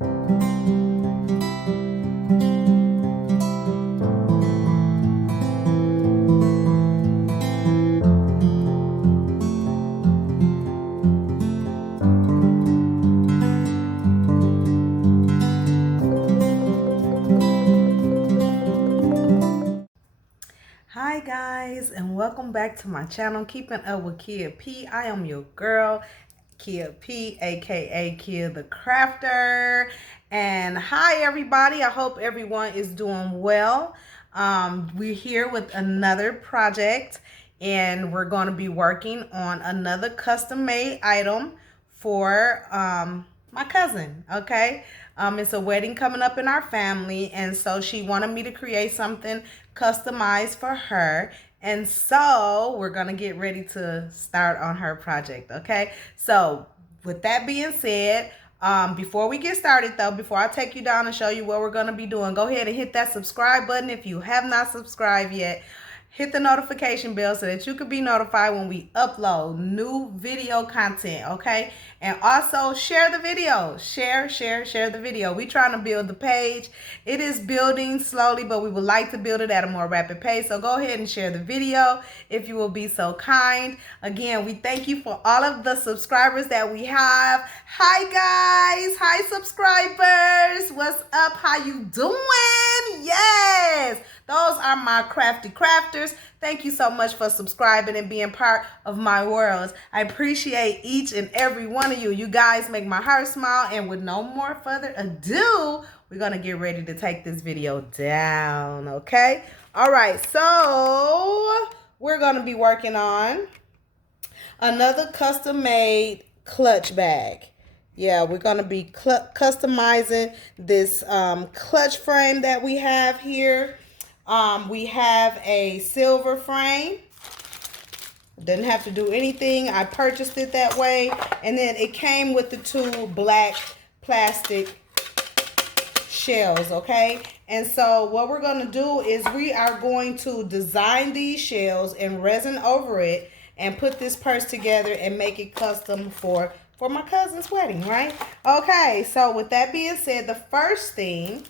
Hi guys, and welcome back to my channel, Keeping Up with Kia P. I am your girl, Kia P, aka Kia the Crafter. And hi everybody, I hope everyone is doing well. We're here with another project, and we're going to be working on another custom made item for my cousin. Okay, it's a wedding coming up in our family, and so she wanted me to create something customized for her. And so we're gonna get ready to start on her project. Okay, so with that being said, before we get started though, before I take you down and show you what we're gonna be doing, go ahead and hit that subscribe button if you have not subscribed yet. Hit the notification bell so that you can be notified when we upload new video content, okay? And also share the video. Share the video. We trying to build the page. It is building slowly, but we would like to build it at a more rapid pace. So go ahead and share the video if you will be so kind. Again, we thank you for all of the subscribers that we have. Hi guys. Hi subscribers. What's up? How you doing? Yes. Those are my crafty crafters. Thank you so much for subscribing and being part of my world. I appreciate each and every one of you. You guys make my heart smile. And with no more further ado, we're going to get ready to take this video down, okay? All right, so we're going to be working on another custom-made clutch bag. Yeah, we're going to be customizing this clutch frame that we have here. We have a silver frame. Didn't have to do anything. I purchased it that way. And then it came with the two black plastic shells, okay? And so what we're going to do is we are going to design these shells and resin over it and put this purse together and make it custom for my cousin's wedding, right? Okay, so with that being said, the first thing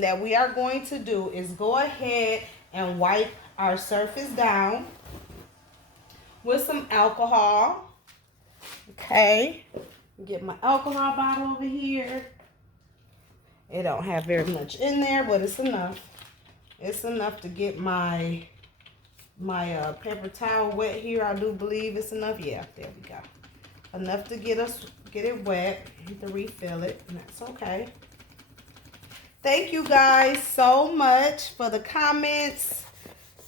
that we are going to do is go ahead and wipe our surface down with some alcohol. Okay, get my alcohol bottle over here. It don't have very much in there, but it's enough. It's enough to get my paper towel wet here. I do believe it's enough. Yeah, there we go. Enough to get it wet, to refill it, and that's okay. Thank you guys so much for the comments,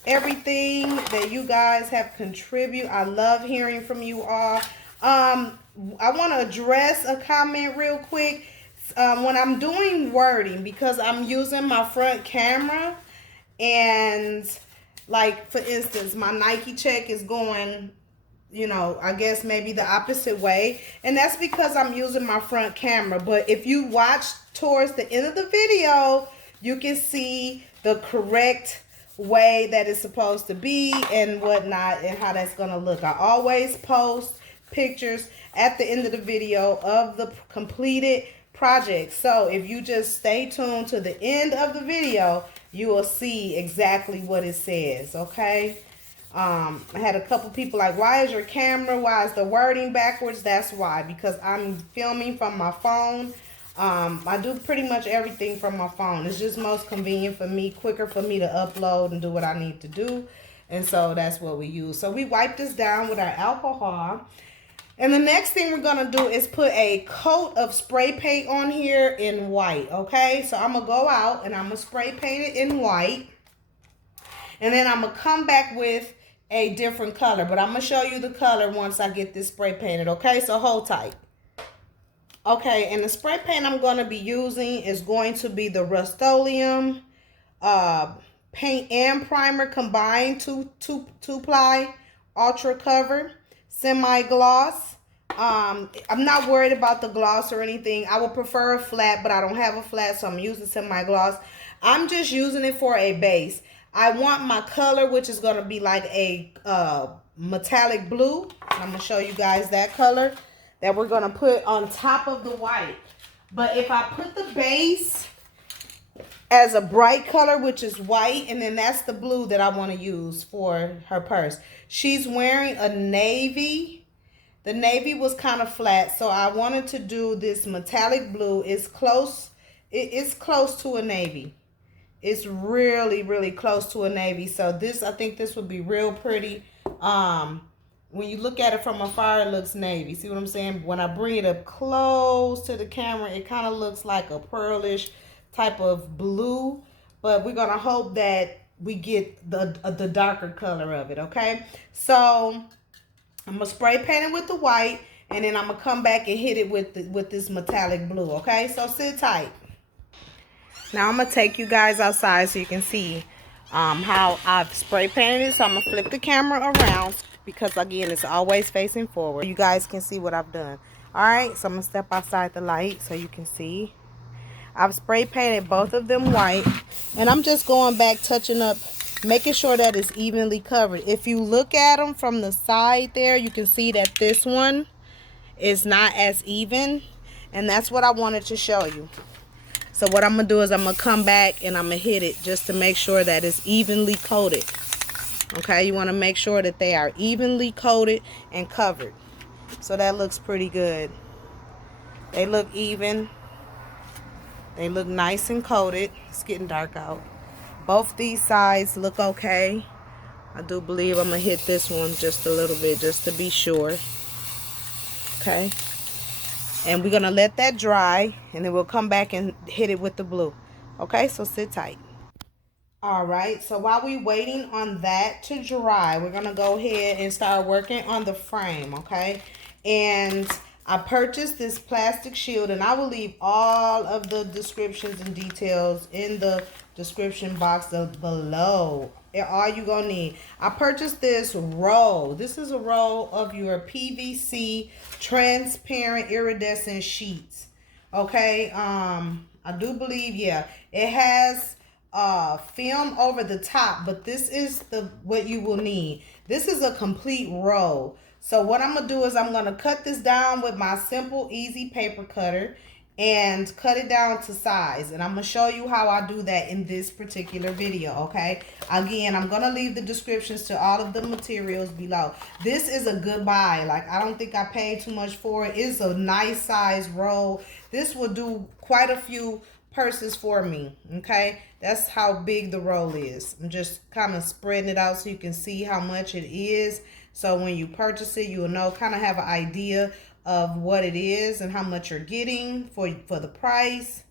everything that you guys have contributed. I love hearing from you all. I want to address a comment real quick. When I'm doing wording, because I'm using my front camera, and like for instance, my Nike check is going, you know, I guess maybe the opposite way, and that's because I'm using my front camera. But if you watch towards the end of the video, you can see the correct way that it's supposed to be and whatnot, and how that's gonna look. I always post pictures at the end of the video of the completed project, so if you just stay tuned to the end of the video, you will see exactly what it says, okay? I had a couple people like, why is your camera, why is the wording backwards? That's why, because I'm filming from my phone. I do pretty much everything from my phone. It's just most convenient for me, quicker for me to upload and do what I need to do. And so that's what we use. So we wipe this down with our alcohol. And the next thing we're going to do is put a coat of spray paint on here in white, okay? So I'm going to go out and I'm going to spray paint it in white. And then I'm going to come back with a different color. But I'm going to show you the color once I get this spray painted, okay? So hold tight. Okay, and the spray paint I'm going to be using is going to be the Rust-Oleum paint and primer combined two-ply ultra cover semi-gloss. I'm not worried about the gloss or anything. I would prefer a flat, but I don't have a flat, so I'm using semi-gloss. I'm just using it for a base. I want my color, which is going to be like a metallic blue. I'm going to show you guys that color that we're going to put on top of the white. But if I put the base as a bright color, which is white, and then that's the blue that I want to use for her purse. She's wearing a navy. The navy was kind of flat, so I wanted to do this metallic blue. It's close. It's close to a navy. It's really, really close to a navy. So this, I think this would be real pretty. When you look at it from afar, it looks navy. See what I'm saying? When I bring it up close to the camera, it kind of looks like a pearlish type of blue. But we're going to hope that we get the darker color of it, okay? So I'm going to spray paint it with the white, and then I'm going to come back and hit it with this metallic blue, okay? So sit tight. Now I'm going to take you guys outside so you can see how I've spray painted it. So I'm going to flip the camera around because, again, it's always facing forward. You guys can see what I've done. Alright, so I'm going to step outside the light so you can see. I've spray painted both of them white. And I'm just going back, touching up, making sure that it's evenly covered. If you look at them from the side there, you can see that this one is not as even. And that's what I wanted to show you. So what I'm going to do is I'm going to come back and I'm going to hit it just to make sure that it's evenly coated. Okay, you want to make sure that they are evenly coated and covered. So that looks pretty good. They look even. They look nice and coated. It's getting dark out. Both these sides look okay. I do believe I'm going to hit this one just a little bit just to be sure. Okay. And we're going to let that dry, and then we'll come back and hit it with the blue. Okay, so sit tight. All right, so while we're waiting on that to dry, we're going to go ahead and start working on the frame, okay? And I purchased this plastic shield, and I will leave all of the descriptions and details in the description box below. All you're going to need. I purchased this roll. This is a roll of your PVC transparent iridescent sheets. Okay, I do believe, yeah, it has film over the top, but this is what you will need. This is a complete roll. So what I'm gonna do is I'm gonna cut this down with my simple easy paper cutter and cut it down to size, and I'm gonna show you how I do that in this particular video. Okay, again, I'm gonna leave the descriptions to all of the materials below. This is a good buy. Like, I don't think I paid too much for it. It's a nice size roll. This will do quite a few purses for me. Okay, that's how big the roll is. I'm just kind of spreading it out so you can see how much it is. So when you purchase it, you will know, kind of have an idea of what it is and how much you're getting for the price.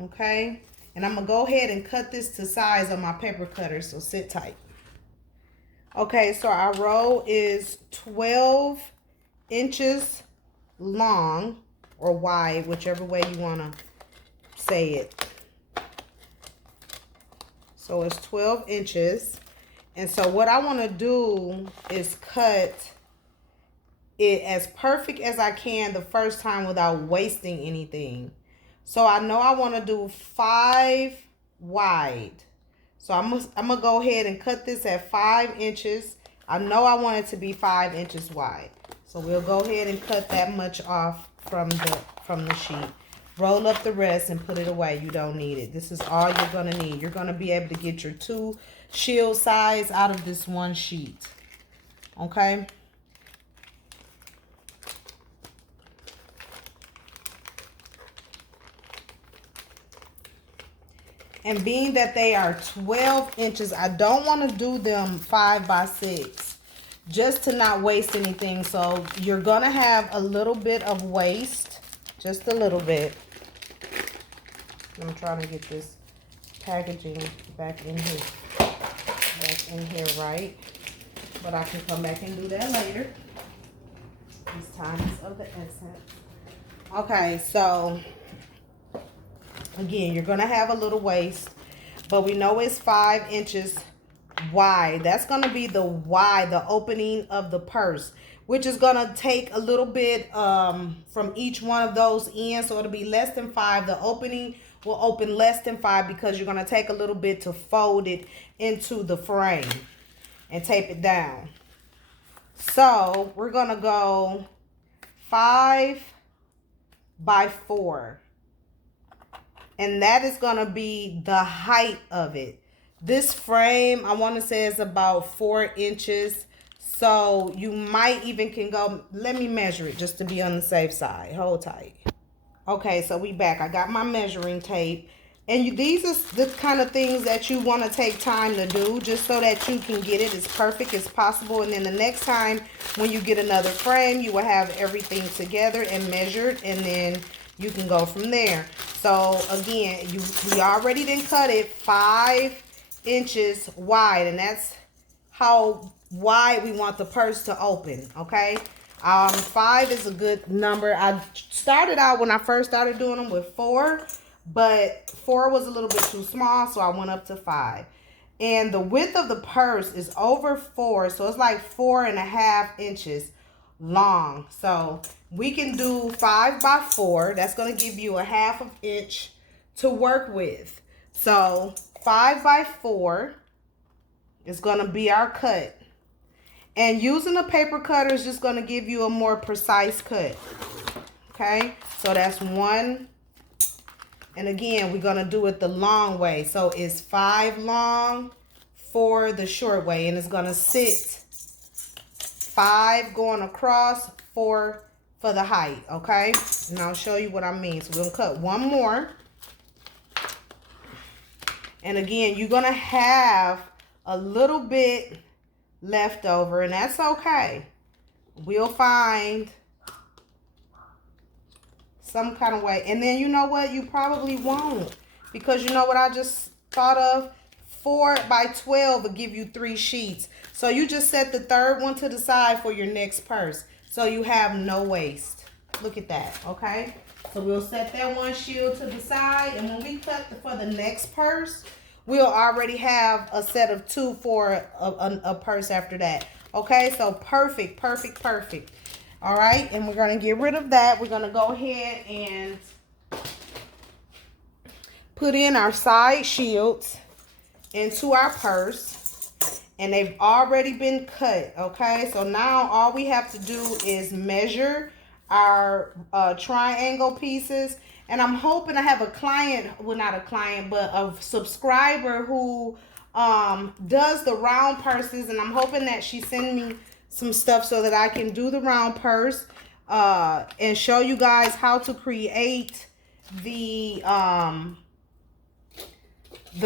Okay, and I'm gonna go ahead and cut this to size on my paper cutter, so sit tight. Okay, so our roll is 12 inches long or wide, whichever way you want to say it. So it's 12 inches. And so what I want to do is cut it as perfect as I can the first time without wasting anything. So I know I want to do 5 wide. So I'm gonna go ahead and cut this at 5 inches. I know I want it to be 5 inches wide. So we'll go ahead and cut that much off from the sheet. Roll up the rest and put it away. You don't need it. This is all you're gonna need. You're gonna be able to get your 2 shield size out of this one sheet. Okay. And being that they are 12 inches, I don't want to do them 5 by 6 just to not waste anything. So you're going to have a little bit of waste, just a little bit. I'm trying to get this packaging back in here right. But I can come back and do that later. This time is of the essence. Okay, so again, you're going to have a little waste, but we know it's 5 inches wide. That's going to be the opening of the purse, which is going to take a little bit from each one of those ends. So it'll be less than 5. The opening will open less than 5 because you're going to take a little bit to fold it into the frame and tape it down. So we're going to go 5 by 4. And that is going to be the height of it. This frame, I want to say, is about 4 inches. So you might even can go, let me measure it just to be on the safe side. Hold tight. Okay, so we back. I got my measuring tape. And these are the kind of things that you want to take time to do just so that you can get it as perfect as possible. And then the next time when you get another frame, you will have everything together and measured, and then you can go from there. So again, we already done cut it 5 inches wide, and that's how wide we want the purse to open, okay? 5 is a good number. I started out when I first started doing them with 4, but 4 was a little bit too small, so I went up to 5. And the width of the purse is over 4, so it's like 4.5 inches long. So we can do 5 by 4. That's going to give you a 1/2 inch to work with. So 5 by 4 is going to be our cut. And using a paper cutter is just going to give you a more precise cut. Okay, so that's 1. And again, we're going to do it the long way. So it's 5 long, 4 the short way. And it's going to sit 5 going across, 4 for the height. Okay, and I'll show you what I mean. So we're going to cut 1 more. And again, you're going to have a little bit left over, and that's okay. We'll find some kind of way. And then you know what? You probably won't, because you know what I just thought of? 4 by 12 will give you 3 sheets. So you just set the third one to the side for your next purse, so you have no waste. Look at that. Okay, so we'll set that one shield to the side, and when we cut for the next purse, we'll already have a set of 2 for a purse after that. Okay, so perfect, perfect, perfect. All right, and we're going to get rid of that. We're going to go ahead and put in our side shields into our purse. And they've already been cut, okay? So now all we have to do is measure our triangle pieces. And I'm hoping I have a client, well, not a client, but a subscriber who does the round purses. And I'm hoping that she sends me some stuff so that I can do the round purse and show you guys how to create the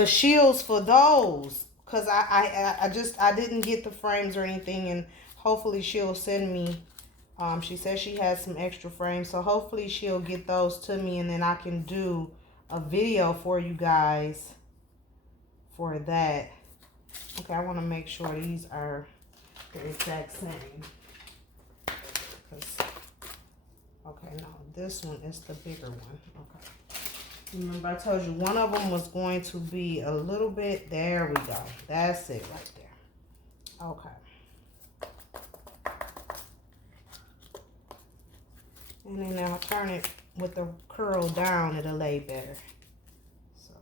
shields for those. Because I didn't get the frames or anything, and hopefully she'll send me. She says she has some extra frames, so hopefully she'll get those to me, and then I can do a video for you guys for that. Okay, I want to make sure these are the exact same. Okay, no, this one is the bigger one. Okay. Remember, I told you one of them was going to be a little bit. There we go. That's it right there. Okay. And then I'll turn it with the curl down. It'll lay better. So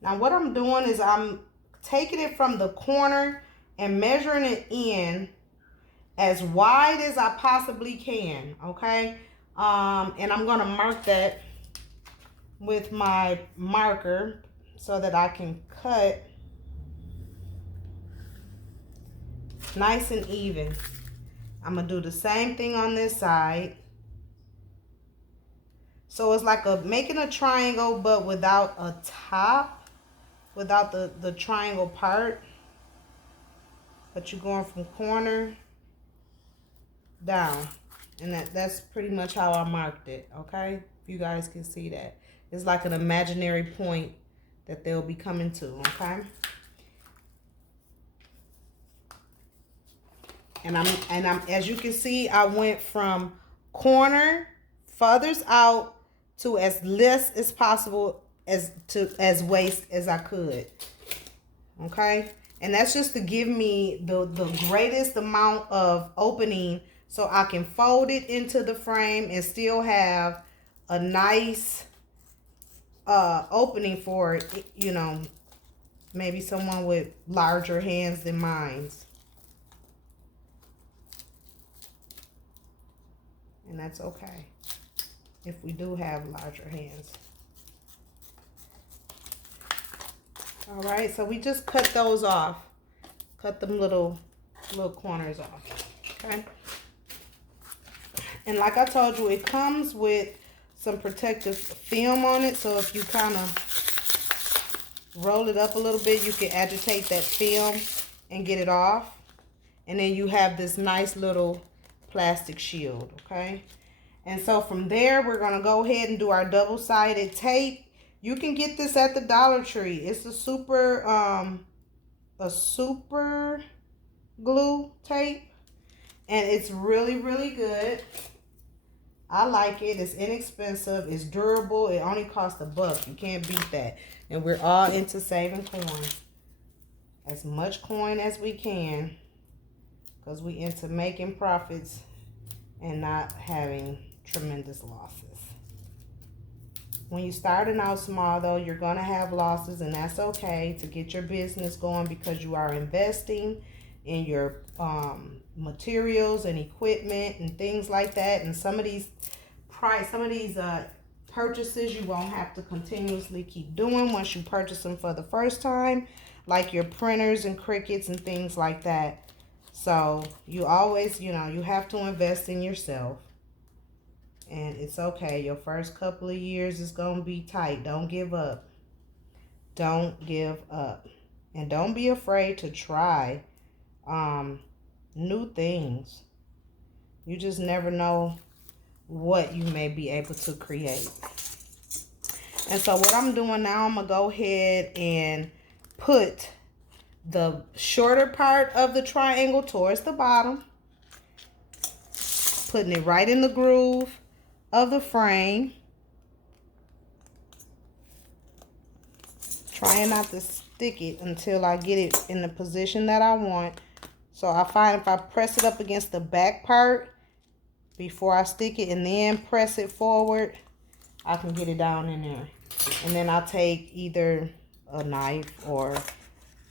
now what I'm doing is I'm taking it from the corner and measuring it in as wide as I possibly can. Okay. And I'm going to mark that with my marker so that I can cut nice and even. I'm gonna do the same thing on this side. So it's like making a triangle, but without a top, without the triangle part. But you're going from corner down. And that's pretty much how I marked it, okay? You guys can see that. It's like an imaginary point that they'll be coming to, okay? And I'm as you can see, I went from corner furthest out to as less as possible as waist as I could. Okay? And that's just to give me the greatest amount of opening so I can fold it into the frame and still have a nice opening for it, you know, maybe someone with larger hands than mine. And that's okay. if we do have larger hands. All right, so we just cut those off. Cut them little corners off, okay? And like I told you, it comes with some protective film on it. So if you kind of roll it up a little bit, you can agitate that film and get it off. And then you have this nice little plastic shield, okay? And so from there, we're going to go ahead and do our double-sided tape. You can get this at the Dollar Tree. It's a super glue tape. And it's really, really good. I like it. It's inexpensive. It's durable. It only costs $1. You can't beat that. And we're all into saving coin. As much coin as we can. Because we into making profits and not having tremendous losses. When you're starting out small, though, you're going to have losses. And that's okay to get your business going, because you are investing in your materials and equipment and things like that. And some of these purchases you won't have to continuously keep doing once you purchase them for the first time, like your printers and Cricuts and things like that. So you always, you have to invest in yourself. And it's okay. Your first couple of years is going to be tight. Don't give up. Don't give up. And don't be afraid to try new things. You just never know what you may be able to create. And so what I'm doing now, I'm going to go ahead and put the shorter part of the triangle towards the bottom. Putting it right in the groove of the frame. Trying not to stick it until I get it in the position that I want. So I find if I press it up against the back part before I stick it and then press it forward, I can get it down in there. And then I'll take either a knife, or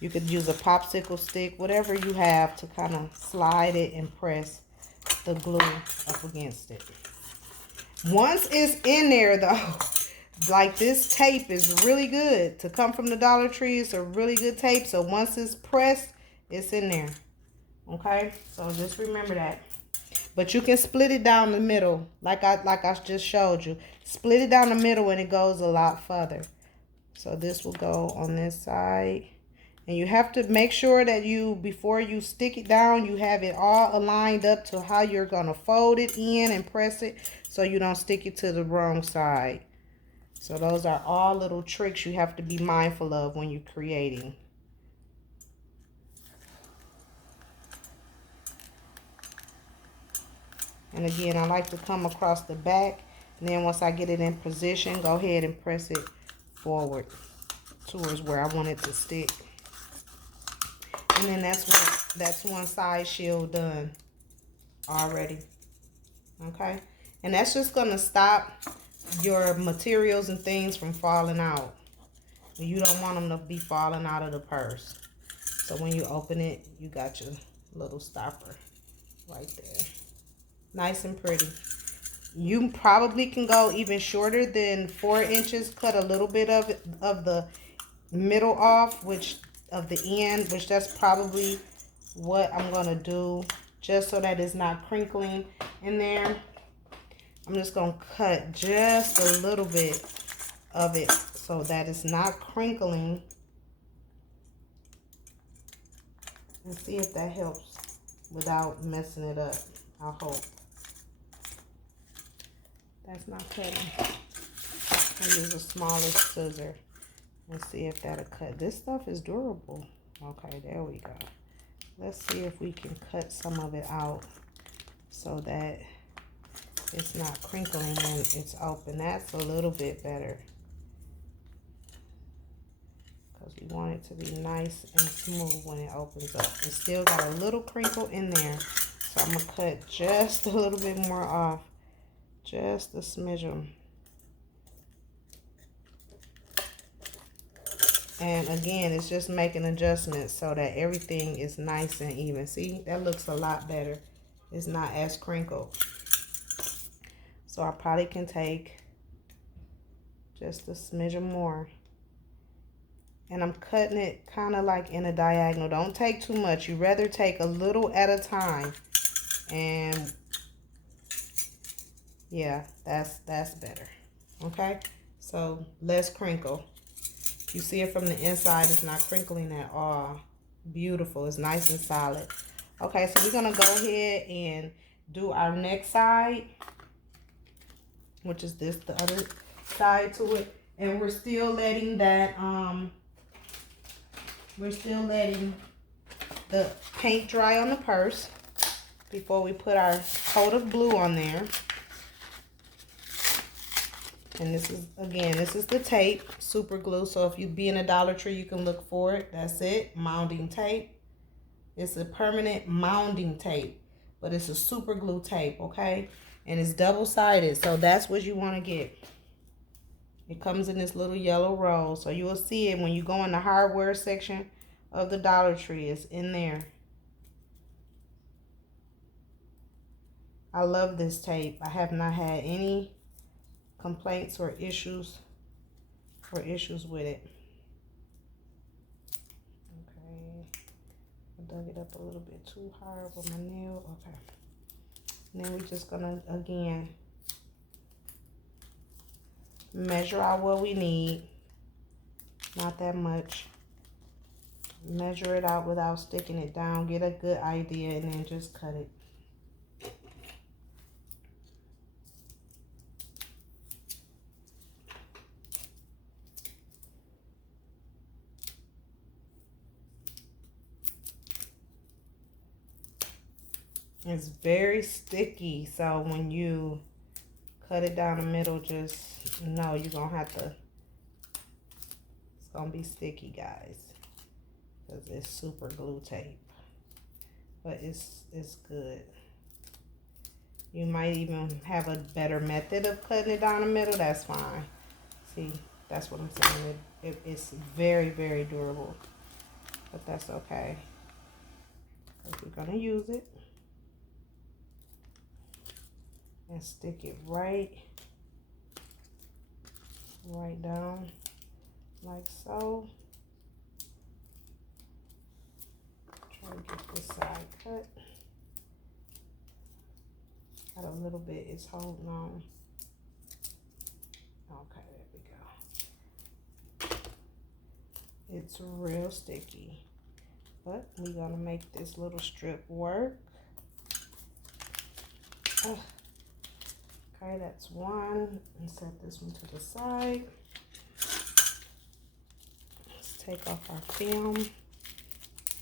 you could use a popsicle stick, whatever you have, to kind of slide it and press the glue up against it. Once it's in there, though, like this tape is really good to come from the Dollar Tree. It's a really good tape. So once it's pressed, it's in there. Okay, so just remember that. But you can split it down the middle, like I just showed you. Split it down the middle and it goes a lot further. So this will go on this side. And you have to make sure that before you stick it down, you have it all aligned up to how you're going to fold it in and press it, so you don't stick it to the wrong side. So those are all little tricks you have to be mindful of when you're creating. And again, I like to come across the back. And then once I get it in position, go ahead and press it forward towards where I want it to stick. And then that's one side shield done already. Okay? And that's just going to stop your materials and things from falling out. You don't want them to be falling out of the purse. So when you open it, you got your little stopper right there. Nice and pretty. You probably can go even shorter than 4 inches. Cut a little bit of the middle off, of the end, which that's probably what I'm going to do, just so that it's not crinkling in there. I'm just going to cut just a little bit of it so that it's not crinkling. And see if that helps without messing it up. I hope. That's not cutting. I'll use a smaller scissor and see if that'll cut. This stuff is durable. Okay, there we go. Let's see if we can cut some of it out so that it's not crinkling when it's open. That's a little bit better, because we want it to be nice and smooth when it opens up. It's still got a little crinkle in there, so I'm going to cut just a little bit more off. Just a smidgen. And again, it's just making adjustments so that everything is nice and even. See, that looks a lot better. It's not as crinkled. So I probably can take just a smidgen more. And I'm cutting it kind of like in a diagonal. Don't take too much. You rather take a little at a time. And yeah, that's better. Okay, so less crinkle. You see it from the inside, it's not crinkling at all. Beautiful, it's nice and solid. Okay, so we're gonna go ahead and do our next side, which is this, the other side to it. And we're still letting that, we're still letting the paint dry on the purse before we put our coat of blue on there. And this is, again, this is the tape, super glue. So if you be in a Dollar Tree, you can look for it. That's it, mounding tape. It's a permanent mounding tape, but it's a super glue tape, okay? And it's double-sided, so that's what you want to get. It comes in this little yellow roll, so you will see it when you go in the hardware section of the Dollar Tree. It's in there. I love this tape. I have not had any complaints or issues with it. Okay, I dug it up a little bit too hard with my nail. Okay, and then we're just gonna again measure out what we need. Not that much. Measure it out without sticking it down. Get a good idea and then just cut it. It's very sticky, so when you cut it down the middle, just know you're gonna have to, it's gonna be sticky, guys, because it's super glue tape, but it's good. You might even have a better method of cutting it down the middle. That's fine. See, that's what I'm saying. It's very, very durable, but that's okay, because we're gonna use it. And stick it right down like so. Try to get this side cut. Got a little bit, it's holding on. Okay, there we go. It's real sticky, but we're gonna make this little strip work. Okay, that's one, and set this one to the side. Let's take off our film.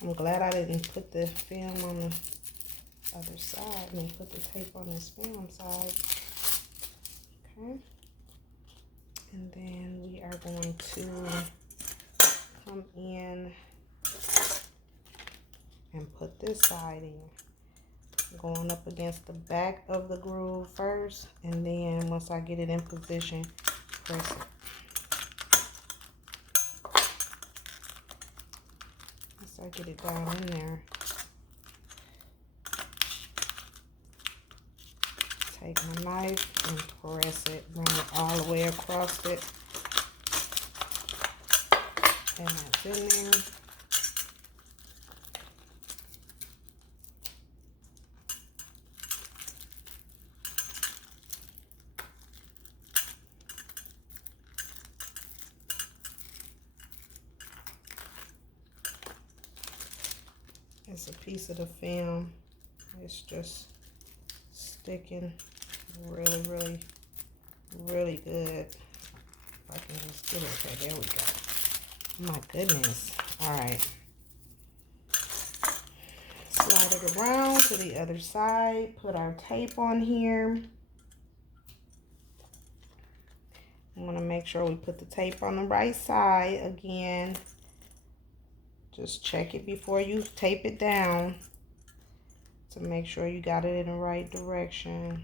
I'm glad I didn't put the film on the other side and put the tape on this film side. Okay, and then we are going to come in and put this side in. Going up against the back of the groove first, and then once I get it in position, press it. Once I get it down in there, take my knife and press it, run it all the way across it, and that's in there. It's a piece of the film. It's just sticking really, really, really good. If I can just get it. Okay, there we go. My goodness. All right. Slide it around to the other side. Put our tape on here. I'm going to make sure we put the tape on the right side again. Just check it before you tape it down to make sure you got it in the right direction.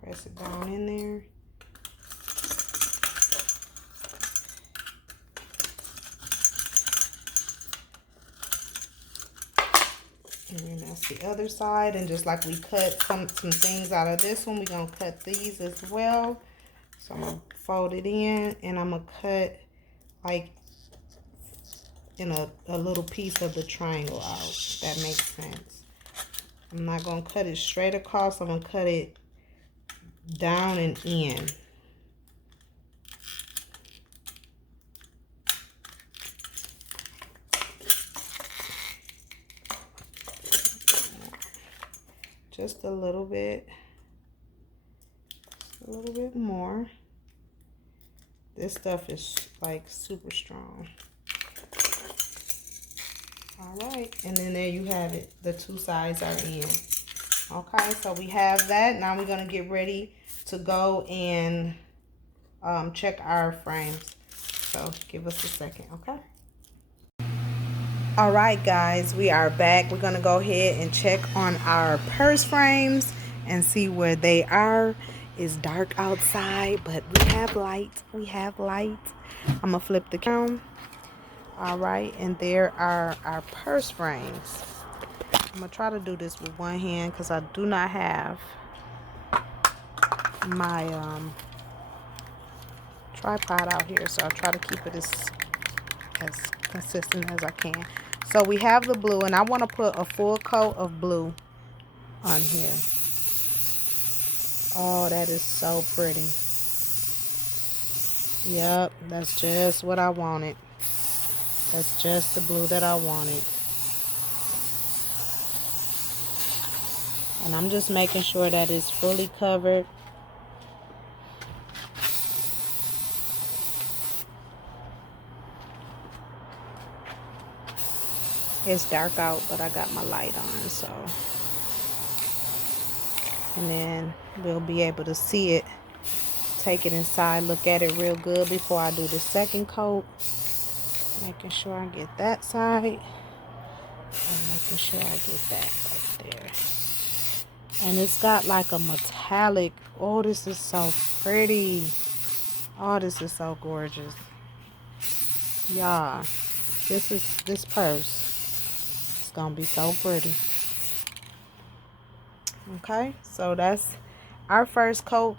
Press it down in there. And then that's the other side. And just like we cut some things out of this one, we're going to cut these as well. So I'm going to fold it in, and I'm going to cut like in a little piece of the triangle out. If that makes sense. I'm not going to cut it straight across. I'm going to cut it down and in. Just a little bit more. This stuff is like super strong. All right, and then there you have it. The two sides are in. Okay, so we have that. Now we're gonna get ready to go and check our frames. So give us a second, okay? All right, guys, we are back. We're gonna go ahead and check on our purse frames and see where they are. It's dark outside, but we have light. I'm gonna flip the camera. All right, and there are our purse frames. I'm gonna try to do this with one hand because I do not have my tripod out here, so I'll try to keep it as consistent as I can. So we have the blue, and I want to put a full coat of blue on here. Oh, that is so pretty. Yep, that's just what I wanted. That's just the blue that I wanted. And I'm just making sure that it's fully covered. It's dark out, but I got my light on, so. And then we'll be able to see it. Take it inside, look at it real good before I do the second coat. Making sure I get that side. And making sure I get that right there. And it's got like a metallic. Oh, this is so pretty. Oh, this is so gorgeous. Y'all, this purse. It's gonna be so pretty. Okay, so that's our first coat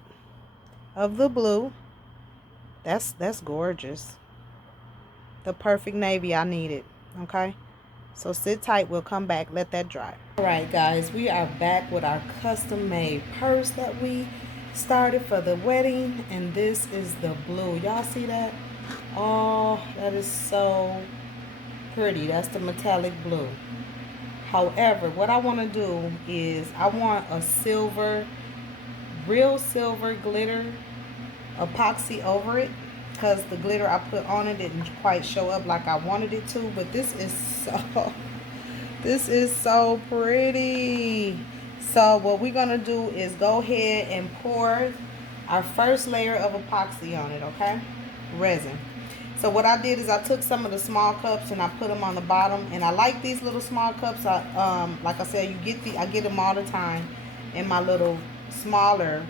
of the blue. That's gorgeous. The perfect navy I needed. Okay, so sit tight. We'll come back. Let that dry. All right, guys, we are back with our custom made purse that we started for the wedding, and this is the blue. Y'all see that? Oh, that is so pretty. That's the metallic blue. However, what I want to do is I want a silver, real silver glitter epoxy over it, because the glitter I put on it didn't quite show up like I wanted it to. But this is so pretty. So what we're gonna do is go ahead and pour our first layer of epoxy on it, okay? Resin. So what I did is I took some of the small cups and I put them on the bottom, and I like these little small cups. Like I said, I get them all the time in my little smaller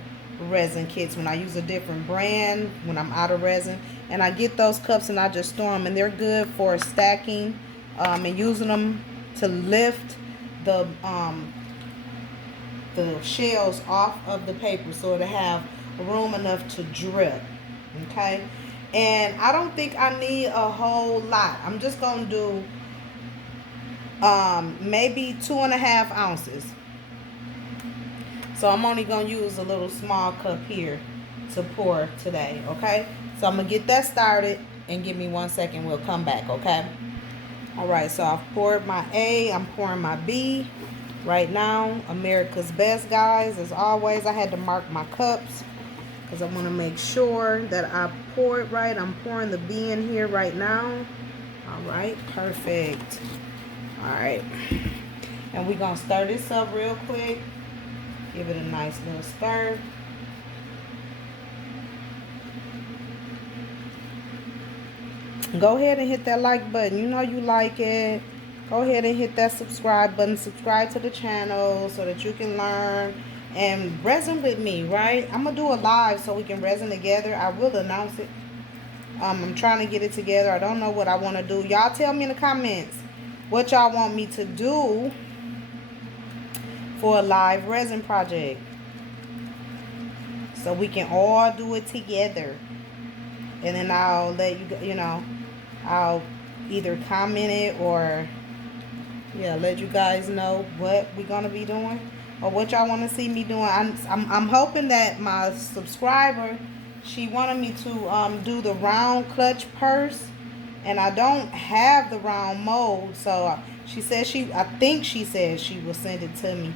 resin kits when I use a different brand, when I'm out of resin. And I get those cups and I just store them, and they're good for stacking and using them to lift the shells off of the paper so it'll have room enough to drip. Okay, and I don't think I need a whole lot. I'm just gonna do maybe 2.5 ounces. So I'm only going to use a little small cup here to pour today, okay? So I'm going to get that started, and give me 1 second. We'll come back, okay? All right, so I've poured my A. I'm pouring my B right now. America's Best, guys. As always, I had to mark my cups because I want to make sure that I pour it right. I'm pouring the B in here right now. All right, perfect. All right. And we're going to stir this up real quick. Give it a nice little stir. Go ahead and hit that like button. You know you like it. Go ahead and hit that subscribe button. Subscribe to the channel so that you can learn and resin with me, right? I'm going to do a live so we can resin together. I will announce it. I'm trying to get it together. I don't know what I want to do. Y'all tell me in the comments what y'all want me to do for a live resin project. So we can all do it together. And then I'll let you know, I'll either comment it or yeah, let you guys know what we're gonna be doing or what y'all want to see me doing. I'm hoping that my subscriber, she wanted me to do the round clutch purse, and I don't have the round mold, so she said I think she said she will send it to me.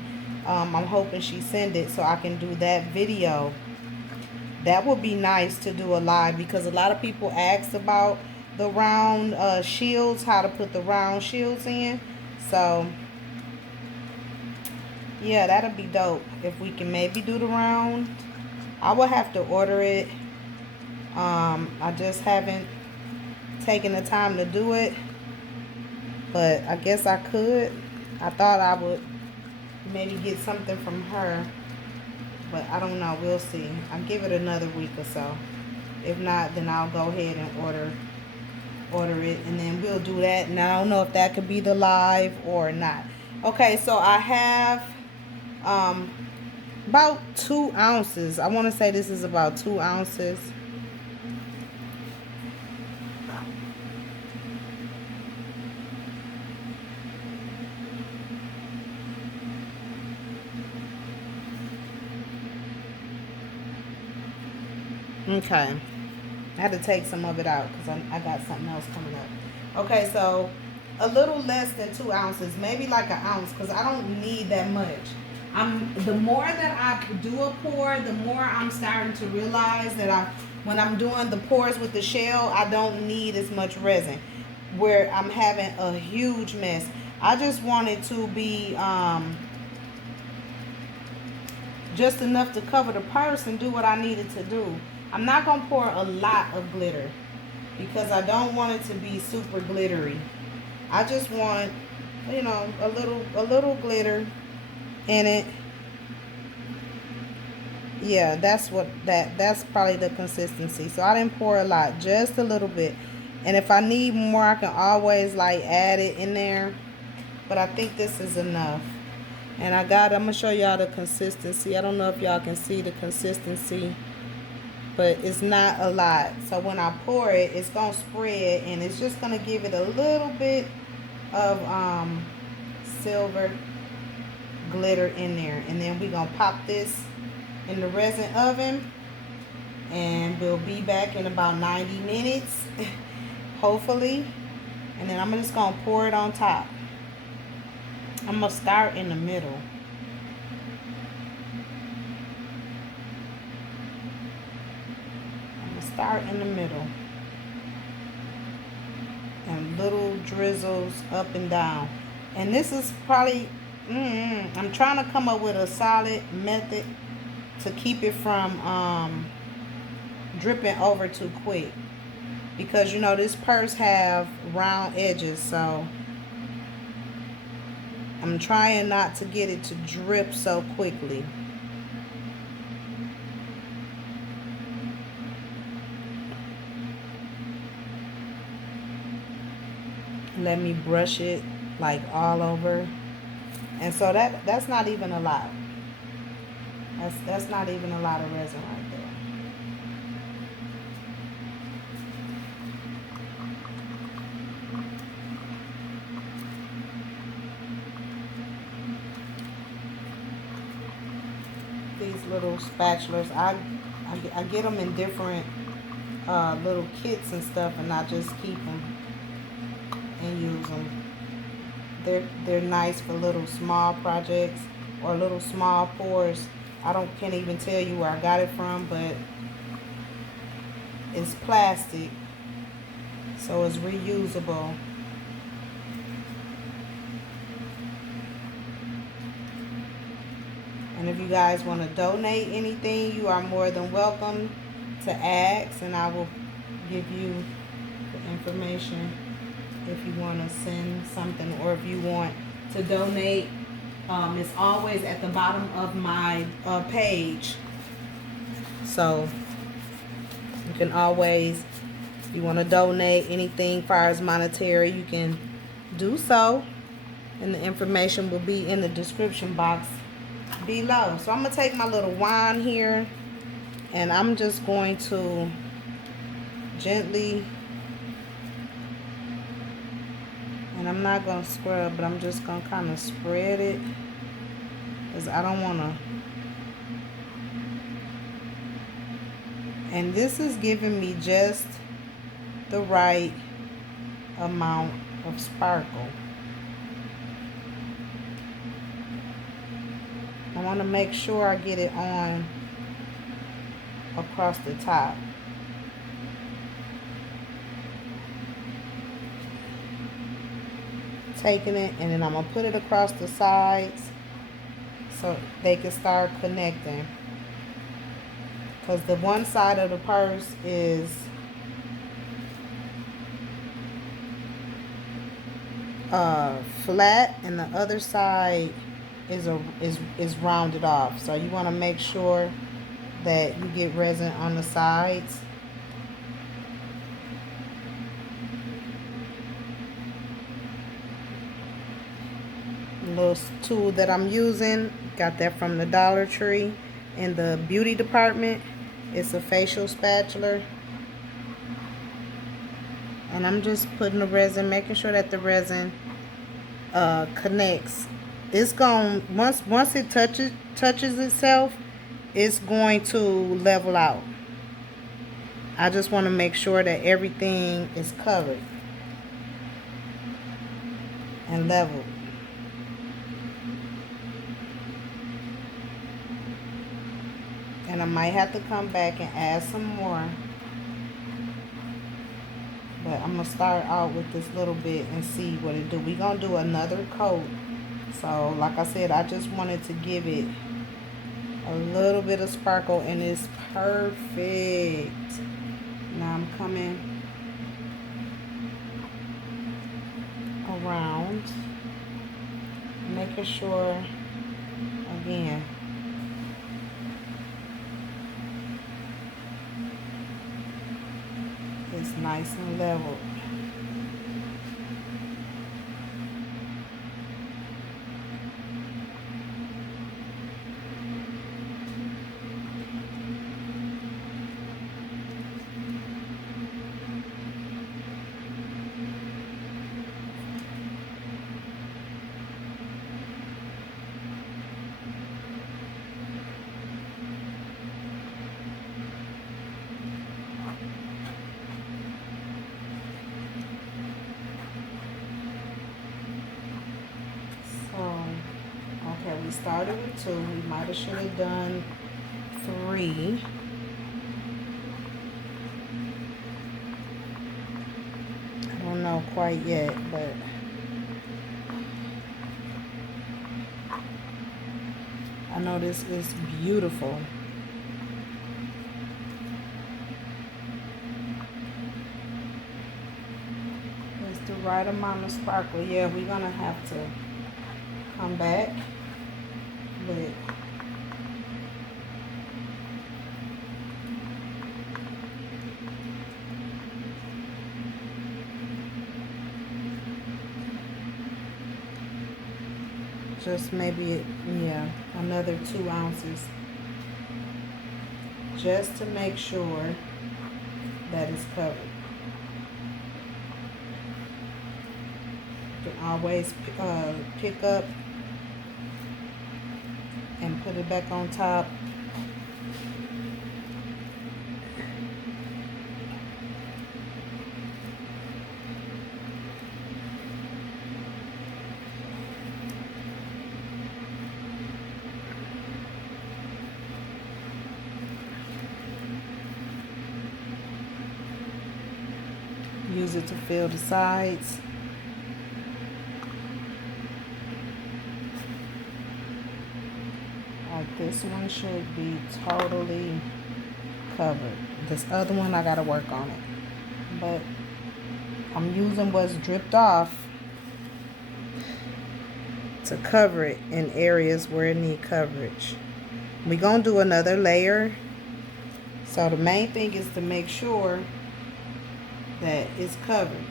I'm hoping she send it so I can do that video. That would be nice to do a live, because a lot of people asked about the round shields, how to put the round shields in. So yeah, that'll be dope if we can maybe do the round. I will have to order it. I just haven't taken the time to do it, but I guess I could. I thought I would maybe get something from her, but I don't know. We'll see. I'll give it another week or so. If not, then I'll go ahead and order it, and then we'll do that. And I don't know if that could be the live or not. Okay, so I have about 2 ounces. I want to say this is about 2 ounces. Okay, I had to take some of it out because I got something else coming up. Okay, so a little less than 2 ounces, maybe like 1 ounce, because I don't need that much. The more that I do a pour, the more I'm starting to realize that when I'm doing the pours with the shell, I don't need as much resin, where I'm having a huge mess. I just want it to be just enough to cover the purse and do what I needed to do. I'm not going to pour a lot of glitter because I don't want it to be super glittery. I just want, you know, a little glitter in it. Yeah, that's probably the consistency. So I didn't pour a lot, just a little bit. And if I need more, I can always like add it in there. But I think this is enough. And I'm gonna show y'all the consistency. I don't know if y'all can see the consistency, but it's not a lot. So when I pour it, it's gonna spread, and it's just gonna give it a little bit of silver glitter in there. And then we're gonna pop this in the resin oven, and we'll be back in about 90 minutes hopefully. And then I'm just gonna pour it on top. I'm gonna start in the middle. Start in the middle, and little drizzles up and down. And this is probably I'm trying to come up with a solid method to keep it from dripping over too quick, because you know this purse have round edges, so I'm trying not to get it to drip so quickly. Let me brush it like all over. And so that's not even a lot. That's not even a lot of resin right there. These little spatulas, I get them in different little kits and stuff, and I just keep them and use them. They're nice for little small projects or little small pours. Can't even tell you where I got it from, but it's plastic, so it's reusable. And if you guys want to donate anything, you are more than welcome to ask, and I will give you the information if you want to send something, or if you want to donate. It's always at the bottom of my page, so you can always, if you want to donate anything as far as monetary, you can do so, and the information will be in the description box below. So I'm gonna take my little wand here, and I'm just going to gently, and I'm not gonna scrub, but I'm just gonna kind of spread it, because I don't want to. And this is giving me just the right amount of sparkle. I want to make sure I get it on across the top. Taking it, and then I'm going to put it across the sides so they can start connecting. Because the one side of the purse is flat, and the other side is rounded off. So you want to make sure that you get resin on the sides. The little tool that I'm using, got that from the Dollar Tree in the beauty department. It's a facial spatula. And I'm just putting the resin, making sure that the resin connects. It's going, once it touches itself, it's going to level out. I just want to make sure that everything is covered and leveled. And I might have to come back and add some more. But I'm going to start out with this little bit and see what it do. We're going to do another coat. So, like I said, I just wanted to give it a little bit of sparkle, and it's perfect. Now I'm coming around, making sure, again, it's nice and level. Okay, we started with 2. We might have should have done 3. I don't know quite yet, but I know this is beautiful. It's the right amount of sparkle. Yeah, we're gonna have to come back, but just maybe, yeah, another 2 ounces, just to make sure that it's covered. You can always pick up and put it back on top. Use it to fill the sides. Like this one should be totally covered. This other one, I gotta work on it. But I'm using what's dripped off to cover it in areas where it need coverage. We're gonna do another layer. So the main thing is to make sure that it's covered.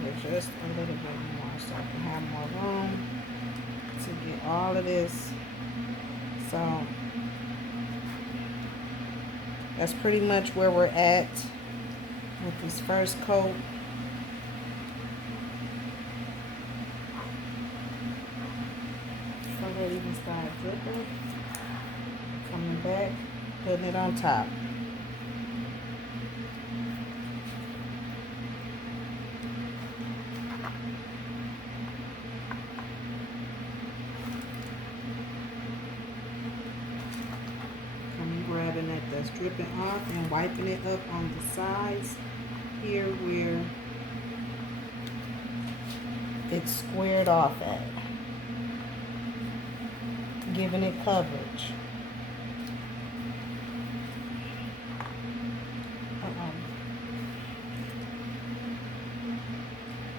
over just a little bit more so I can have more room to get all of this. So that's pretty much where we're at with this first coat. Before they even start dripping, coming back, putting it on top. Grabbing that that's dripping off and wiping it up on the sides here where it's squared off at, giving it coverage.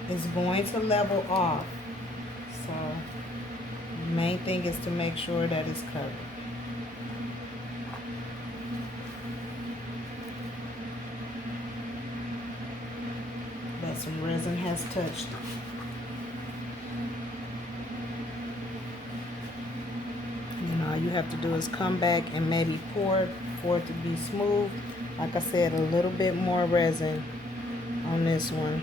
It's going to level off, so the main thing is to make sure that it's covered. That some resin has touched it. And then all you have to do is come back and maybe pour for it to be smooth. Like I said, a little bit more resin on this one.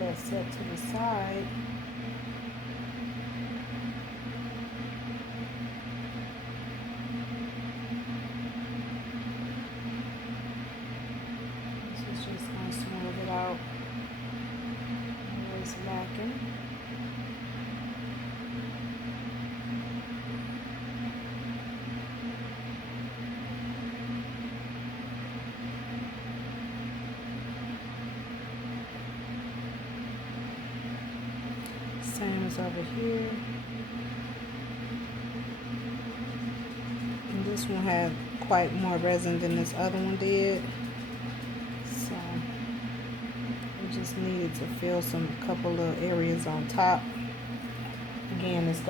That set to the side. This is just going to smooth it out where it's lacking. Same as over here. And this one had quite more resin than this other one did. So we just needed to fill a couple of areas on top. Again, it's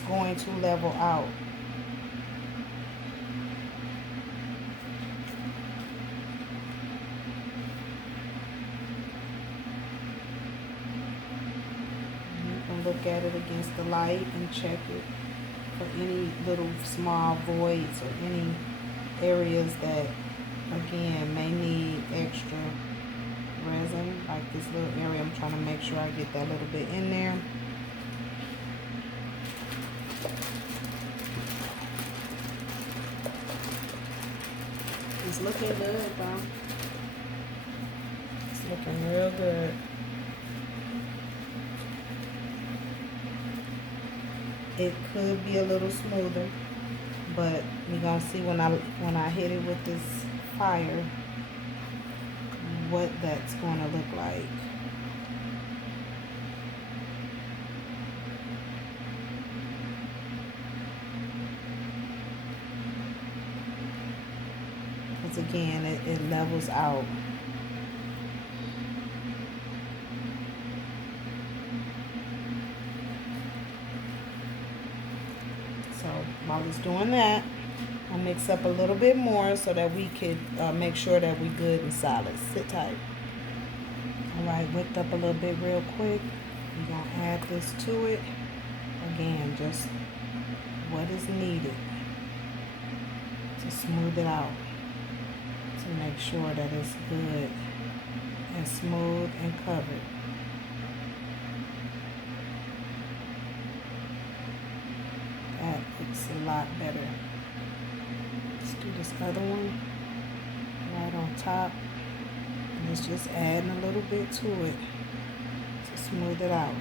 going to level out. Look at it against the light and check it for any little small voids or any areas that, again, may need extra resin. Like this little area, I'm trying to make sure I get that little bit in there. It's looking good, though. It's looking real good. It could be a little smoother, but we're gonna see when I hit it with this fire what that's gonna look like. Because again, it levels out. So while it's doing that, I'll mix up a little bit more so that we could make sure that we're good and solid. Sit tight. All right, whipped up a little bit real quick. We're going to add this to it. Again, just what is needed to smooth it out. To make sure that it's good and smooth and covered. That looks a lot better. Let's do this other one right on top. And it's just adding a little bit to it to smooth it out.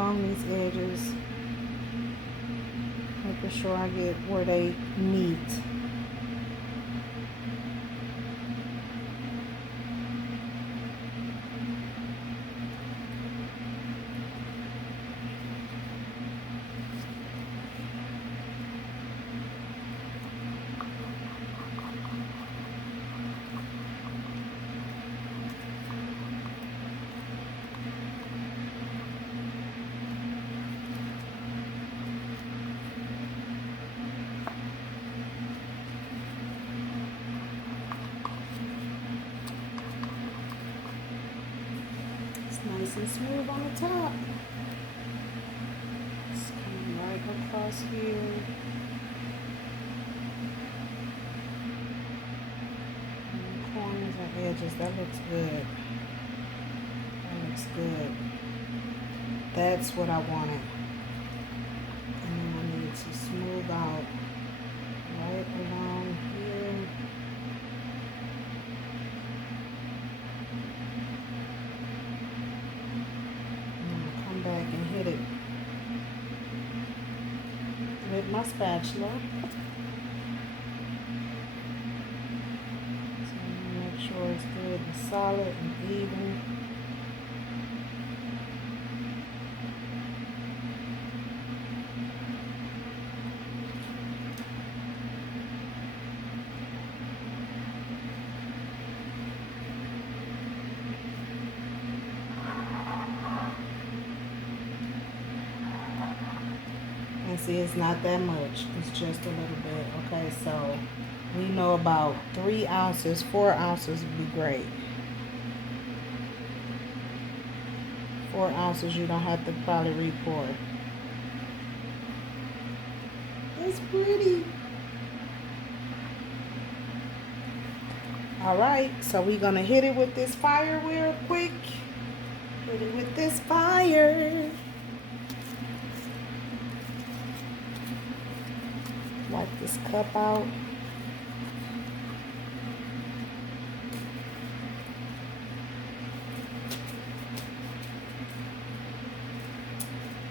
along these edges, making sure I get where they meet. Nice and smooth on the top. It's coming right across here. And the corners and edges. That looks good. That looks good. That's what I wanted. And then I need to smooth out right along here. Back and hit it with my spatula. So make sure it's good and solid and even. And see, it's not that much. It's just a little bit. Okay, so we know about 3 ounces, 4 ounces would be great. 4 ounces, you don't have to probably re-pour. It's pretty. All right, so we're gonna hit it with this fire real quick. Hit it with this fire. Wipe this cup out.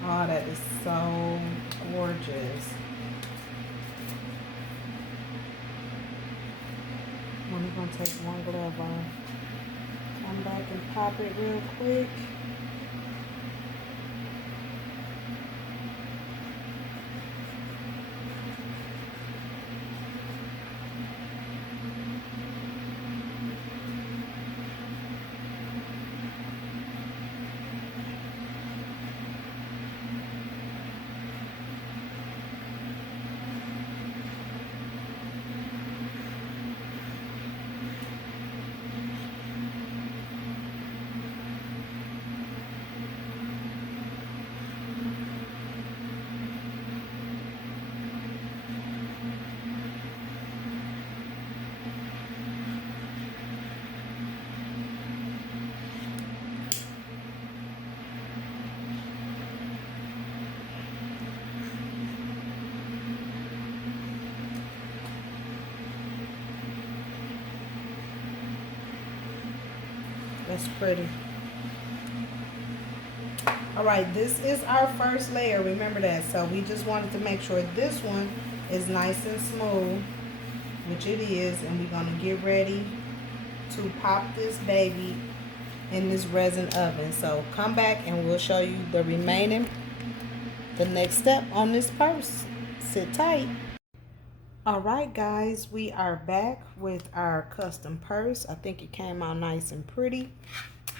Oh, that is so gorgeous. I'm only gonna take one glove off. Come back and pop it real quick. That's pretty. All right, this is our first layer. Remember that. So we just wanted to make sure this one is nice and smooth, which it is. And we're going to get ready to pop this baby in this resin oven. So come back and we'll show you the next step on this purse. Sit tight. All right, guys, we are back with our custom purse. I think it came out nice and pretty.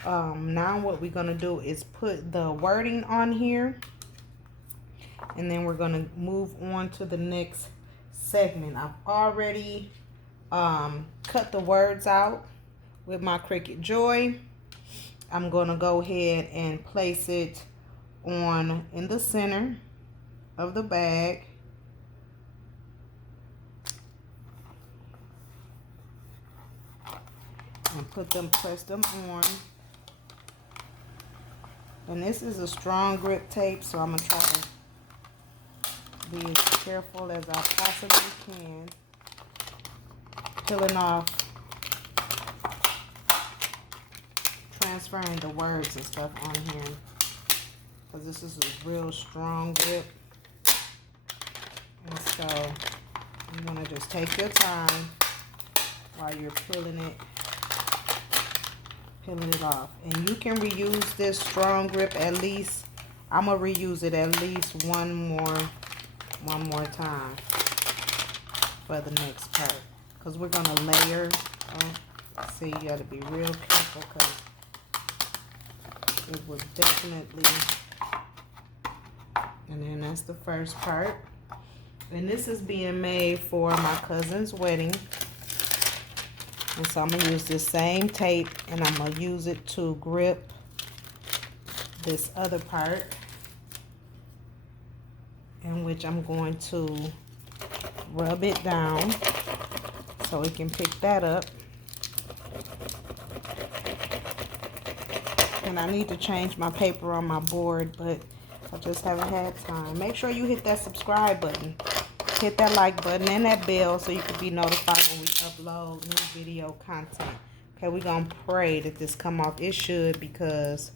Now what we're gonna do is put the wording on here, and then we're gonna move on to the next segment. I've already cut the words out with my Cricut Joy. I'm gonna go ahead and place it in the center of the bag. And press them on. And this is a strong grip tape, so I'm gonna try to be as careful as I possibly can. Peeling off, transferring the words and stuff on here. because this is a real strong grip. And so you want to just take your time while you're peeling it off. And you can reuse this strong grip at least. I'm gonna reuse it at least one more time for the next part, because we're gonna layer. See, you gotta be real careful, because it was definitely. And then that's the first part. And this is being made for my cousin's wedding. And so I'm going to use this same tape, and I'm going to use it to grip this other part, in which I'm going to rub it down so it can pick that up. And I need to change my paper on my board, but I just haven't had time. Make sure you hit that subscribe button. Hit that like button and that bell so you can be notified when we upload new video content. Okay, we're going to pray that this come off. It should, because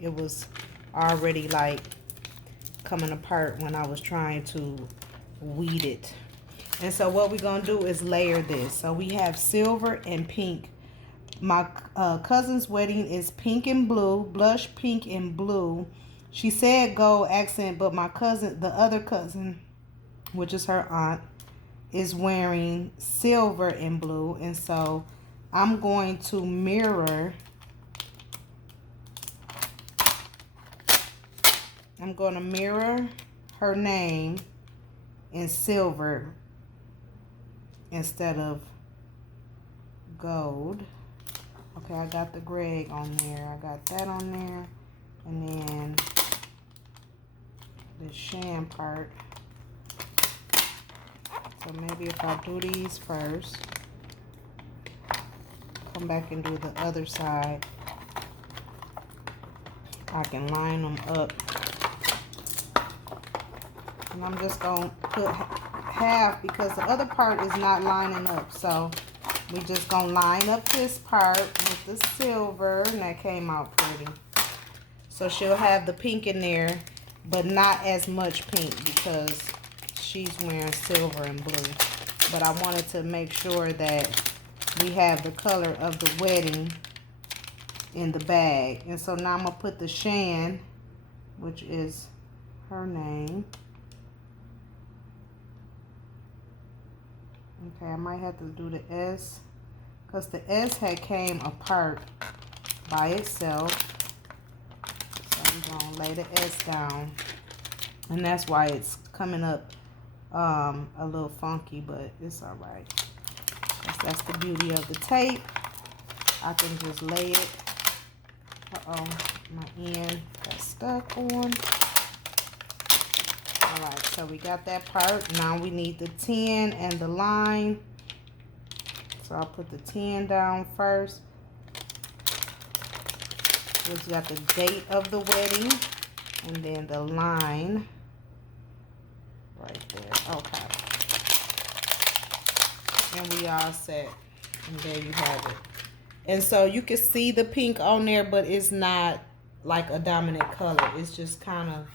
it was already like coming apart when I was trying to weed it. And so what we're going to do is layer this. So we have silver and pink. My cousin's wedding is pink and blue, blush pink and blue. She said gold accent, but my cousin, the other cousin, which is her aunt, is wearing silver and blue. And so I'm going to mirror. I'm going to mirror her name in silver instead of gold. Okay, I got the Greg on there. I got that on there. And then the Shan part. So maybe if I do these first, come back and do the other side, I can line them up. And I'm just going to put half, because the other part is not lining up. So we just going to line up this part with the silver, and that came out pretty. So she'll have the pink in there, but not as much pink because she's wearing silver and blue. But I wanted to make sure that we have the color of the wedding in the bag. And so now I'm going to put the Shan, which is her name. Okay, I might have to do the S, because the S had came apart by itself. So I'm going to lay the S down. And that's why it's coming up a little funky, but it's all right. That's the beauty of the tape. I can just lay it. Uh-oh, my end got stuck on. All right, so we got that part. Now we need the 10 and the line. So I'll put the 10 down first. We've got the date of the wedding, and then the line right there. Okay. And we all set. And there you have it. And so you can see the pink on there, but it's not like a dominant color. It's just kind of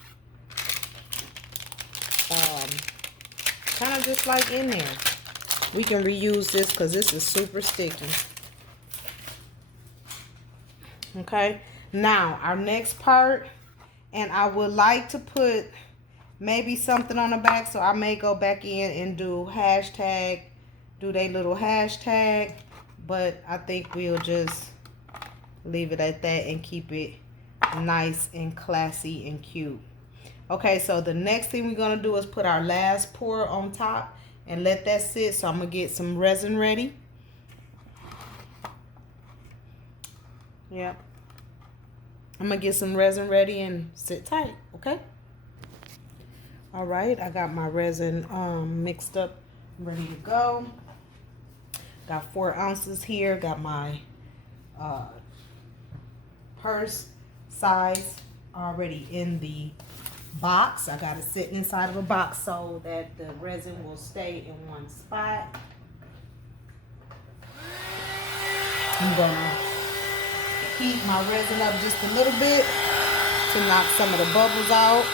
just like in there. We can reuse this because this is super sticky. Okay, now our next part, and I would like to put maybe something on the back, so I may go back in and do hashtag, do they little hashtag, but I think we'll just leave it at that and keep it nice and classy and cute. Okay, so the next thing we're gonna do is put our last pour on top and let that sit. So I'm gonna get some resin ready. Yep. I'm gonna get some resin ready and sit tight, okay? All right, I got my resin mixed up, ready to go. Got 4 ounces here. Got my purse size already in the box. I got it sitting inside of a box so that the resin will stay in one spot. I'm gonna heat my resin up just a little bit. to knock some of the bubbles out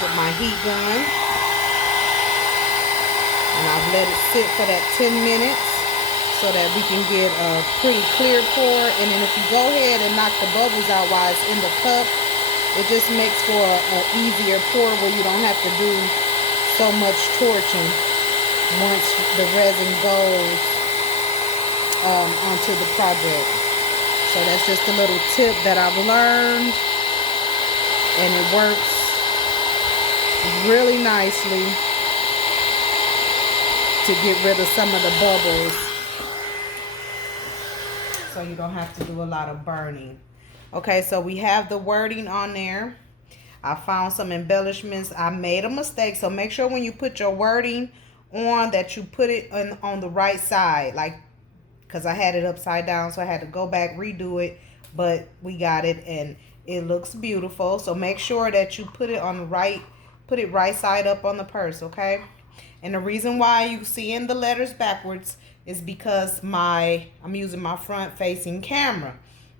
with my heat gun. And I've let it sit for that 10 minutes so that we can get a pretty clear pour. And then if you go ahead and knock the bubbles out while it's in the cup, it just makes for an easier pour where you don't have to do so much torching once the resin goes onto the project. So that's just a little tip that I've learned, and it works really nicely to get rid of some of the bubbles, so you don't have to do a lot of burning. Okay, so we have the wording on there. I found some embellishments. I made a mistake, so make sure when you put your wording on that you put it on the right side, like, because I had it upside down, so I had to go back, redo it, but we got it and it looks beautiful. So make sure that you put it on the right, put it right side up on the purse, okay? And the reason why you seeing the letters backwards is because I'm using my front facing camera.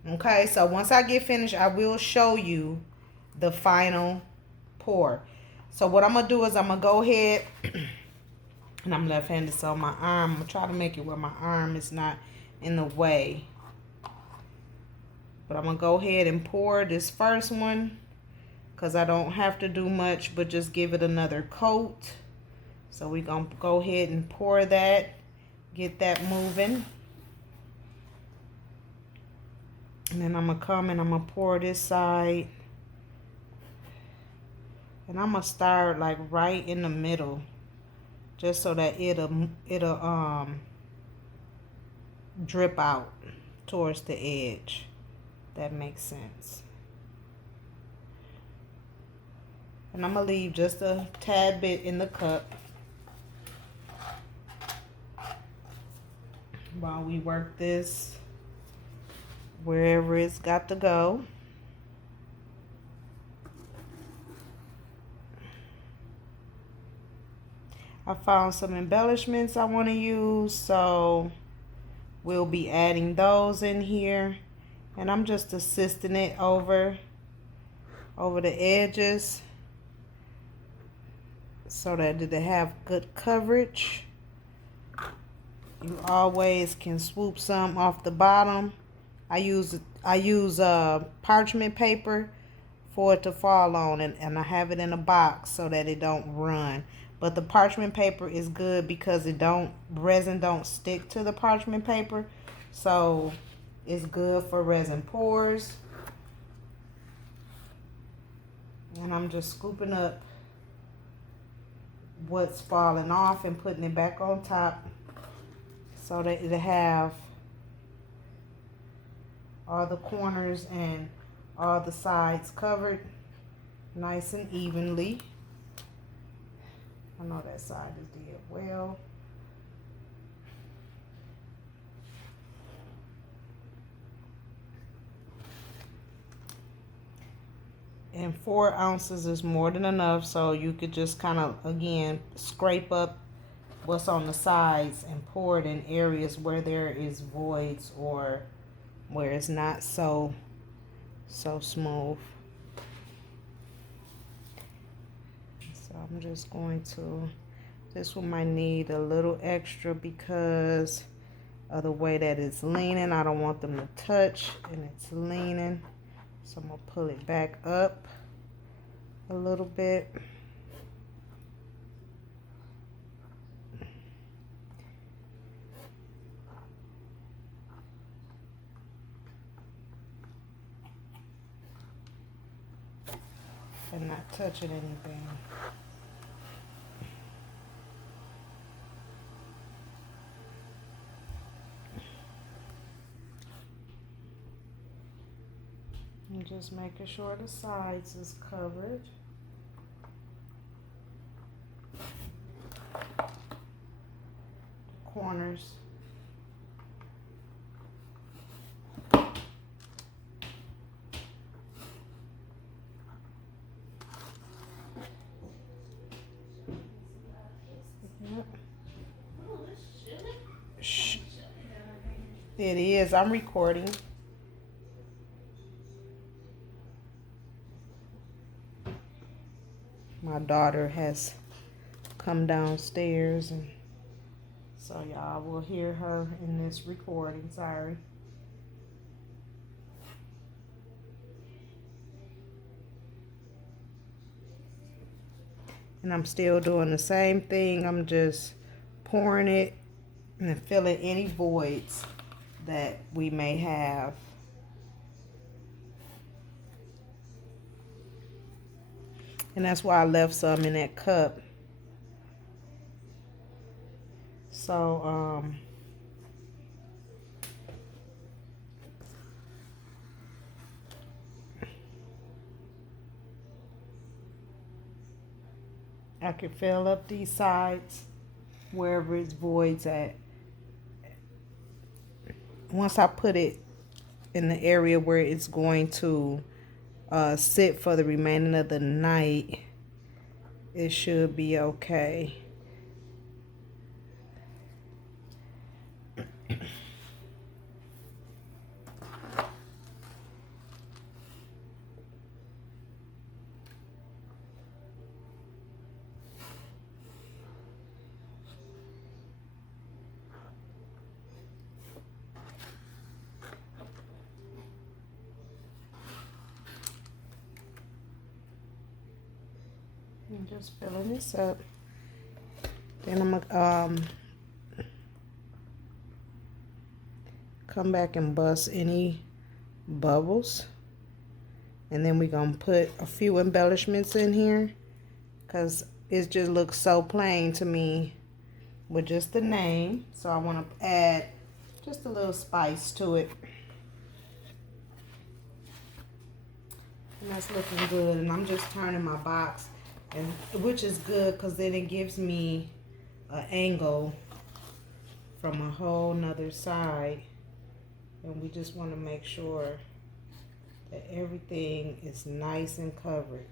Okay, so once I get finished, I will show you the final pour. So what I'm gonna do is I'm gonna go ahead and I'm left-handed, so my arm, I'm gonna try to make it where my arm is not in the way. But I'm gonna go ahead and pour this first one because I don't have to do much but just give it another coat. So we're gonna go ahead and pour that, get that moving. And then I'm gonna come and I'm gonna pour this side. And I'm gonna start like right in the middle, just so that it'll drip out towards the edge. That makes sense. And I'm gonna leave just a tad bit in the cup while we work this wherever it's got to go. I found some embellishments I want to use, so we'll be adding those in here. And I'm just assisting it over the edges so that they have good coverage. You always can swoop some off the bottom. I use parchment paper for it to fall on, and I have it in a box so that it don't run. But the parchment paper is good because resin don't stick to the parchment paper, so it's good for resin pours. And I'm just scooping up what's falling off and putting it back on top so that it'll have all the corners and all the sides covered nice and evenly. I know that side is did well. And 4 ounces is more than enough, so you could just kind of, again, scrape up what's on the sides and pour it in areas where there is voids or where it's not so smooth. So I'm just going to, this one might need a little extra because of the way that it's leaning. I don't want them to touch and it's leaning. So I'm going to pull it back up a little bit. And not touching anything. And just making sure the sides is covered. Corners. Shh. It is. I'm recording. My daughter has come downstairs, and so y'all will hear her in this recording. Sorry. And I'm still doing the same thing. I'm just pouring it and filling any voids that we may have. And that's why I left some in that cup. So, I can fill up these sides wherever it's voids at. Once I put it in the area where it's going to sit for the remaining of the night, it should be okay. I'm just filling this up. Then I'm gonna come back and bust any bubbles, and then we're gonna put a few embellishments in here because it just looks so plain to me with just the name. So I want to add just a little spice to it, and that's looking good. And I'm just turning my box, and which is good because then it gives me an angle from a whole nother side. And we just want to make sure that everything is nice and covered.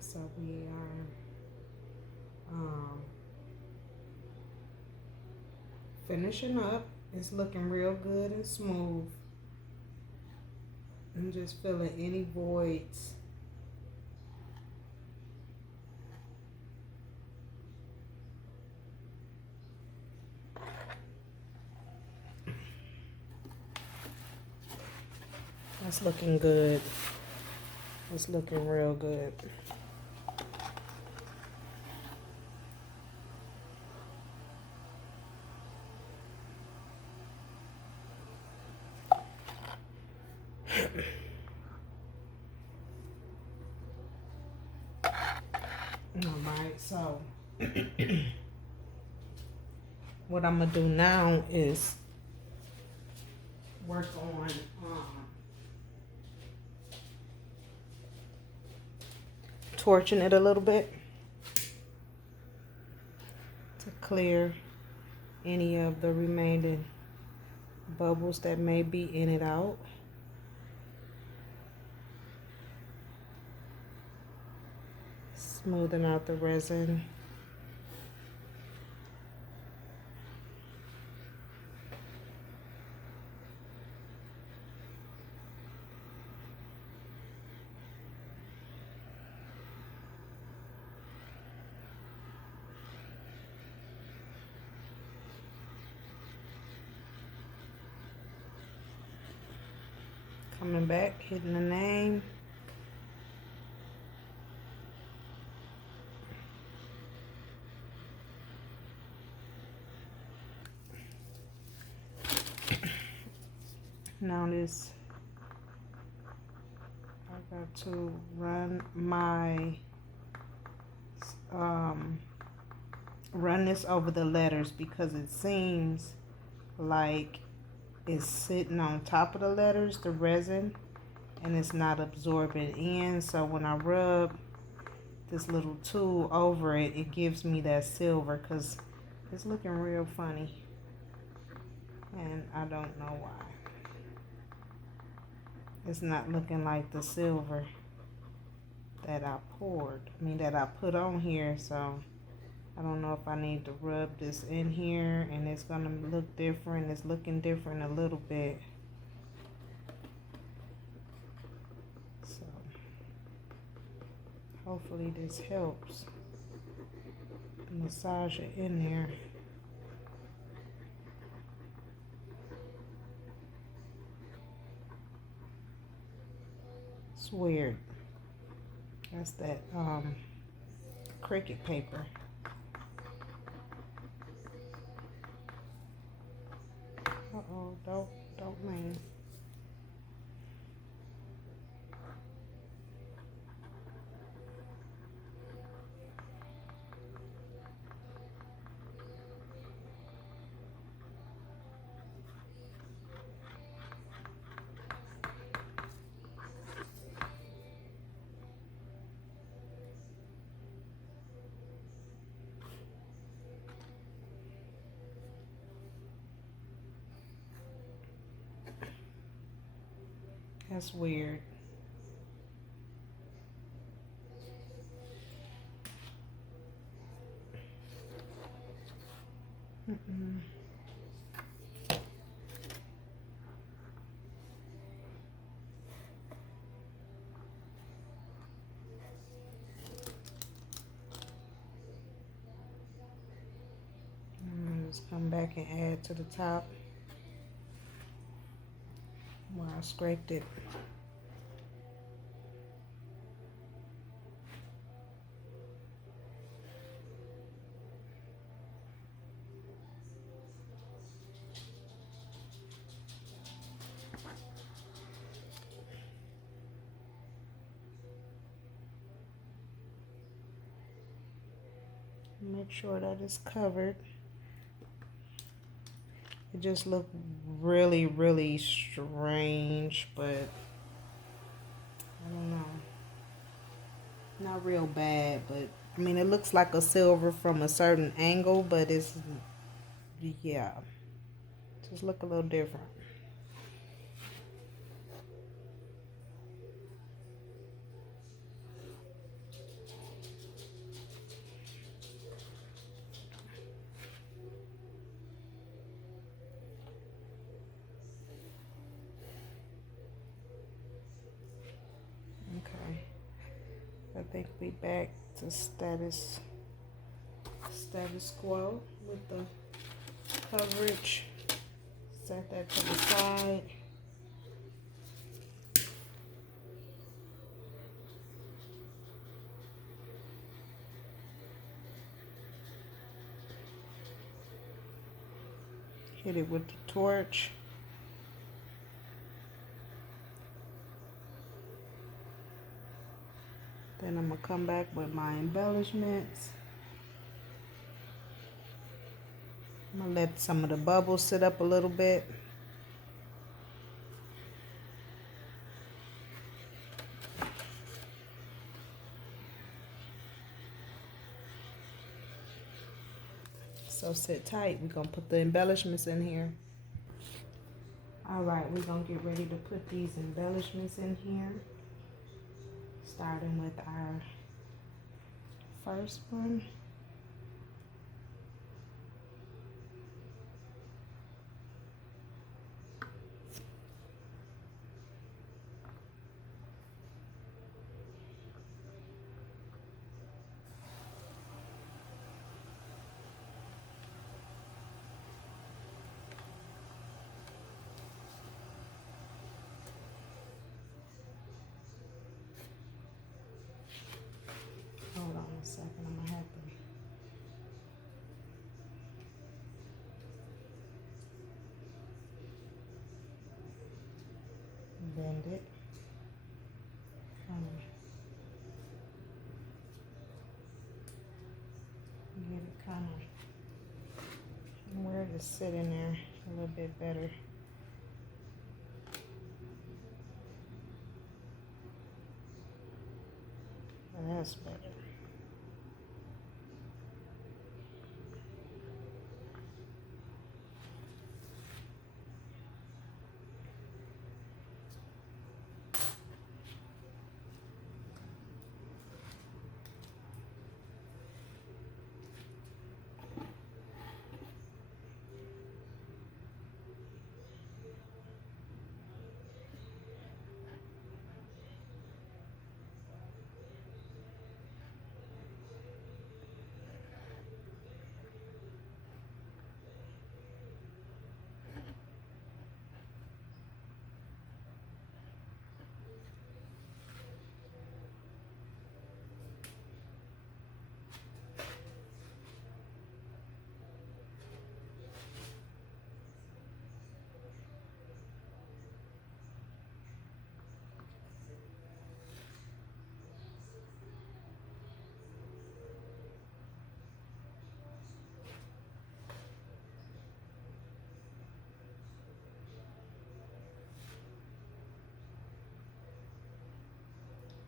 So we are finishing up. It's looking real good and smooth. I'm just filling any voids. That's looking good. It's looking real good. Alright, so what I'm gonna do now is work on torching it a little bit to clear any of the remaining bubbles that may be in it out. Smoothing out the resin. Coming back, hitting the name. Now this, I got to run my, run this over the letters because it seems like is sitting on top of the letters, the resin, and it's not absorbing in. So when I rub this little tool over it, it gives me that silver because it's looking real funny. And I don't know why. It's not looking like the silver that I that I put on here. So I don't know if I need to rub this in here and it's gonna look different. It's looking different a little bit. So hopefully this helps. Massage it in there. It's weird. That's that cricket paper. Uh-oh, don't lean. That's weird. Mm-mm. Just come back and add to the top where I scraped it. Make sure that it's covered. It just looked really, really strange, but I don't know. Not real bad, but I mean, it looks like a silver from a certain angle, but it's, yeah, just look a little different. Okay, I think we back to status quo with the coverage. Set that to the side. Hit it with the torch. Then I'm gonna come back with my embellishments. I'm gonna let some of the bubbles sit up a little bit. So sit tight. We're gonna put the embellishments in here. All right, we're gonna get ready to put these embellishments in here. Starting with our first one. Hold on a second, I'm gonna have to bend it. Get it kind of where to sit in there a little bit better. That's better.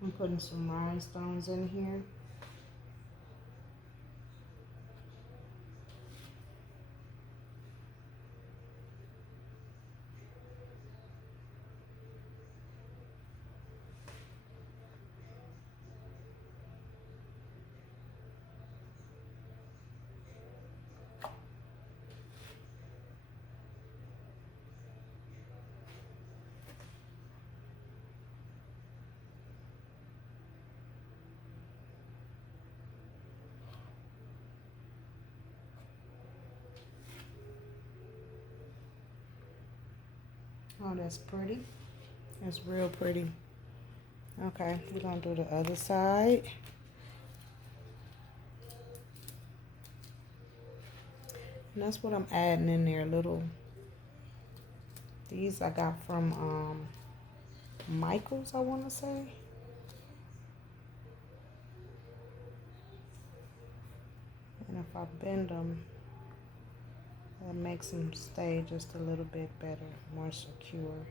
I'm putting some rhinestones in here. Oh, that's pretty. That's real pretty. Okay, we're gonna do the other side. And that's what I'm adding in there, little, these I got from Michael's, I wanna say. And if I bend them, that makes them stay just a little bit better, more secure.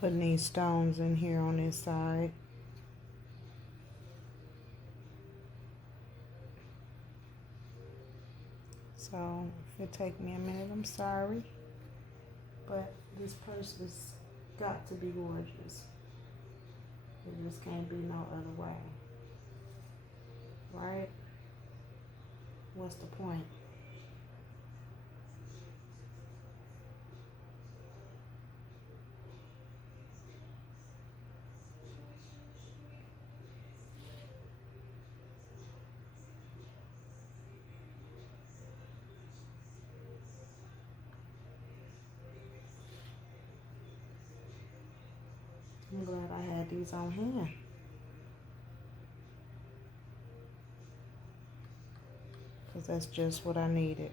Putting these stones in here on this side. So if it take me a minute, I'm sorry. But this purse has got to be gorgeous. It just can't be no other way. Right? What's the point? I'm glad I had these on hand. Because that's just what I needed.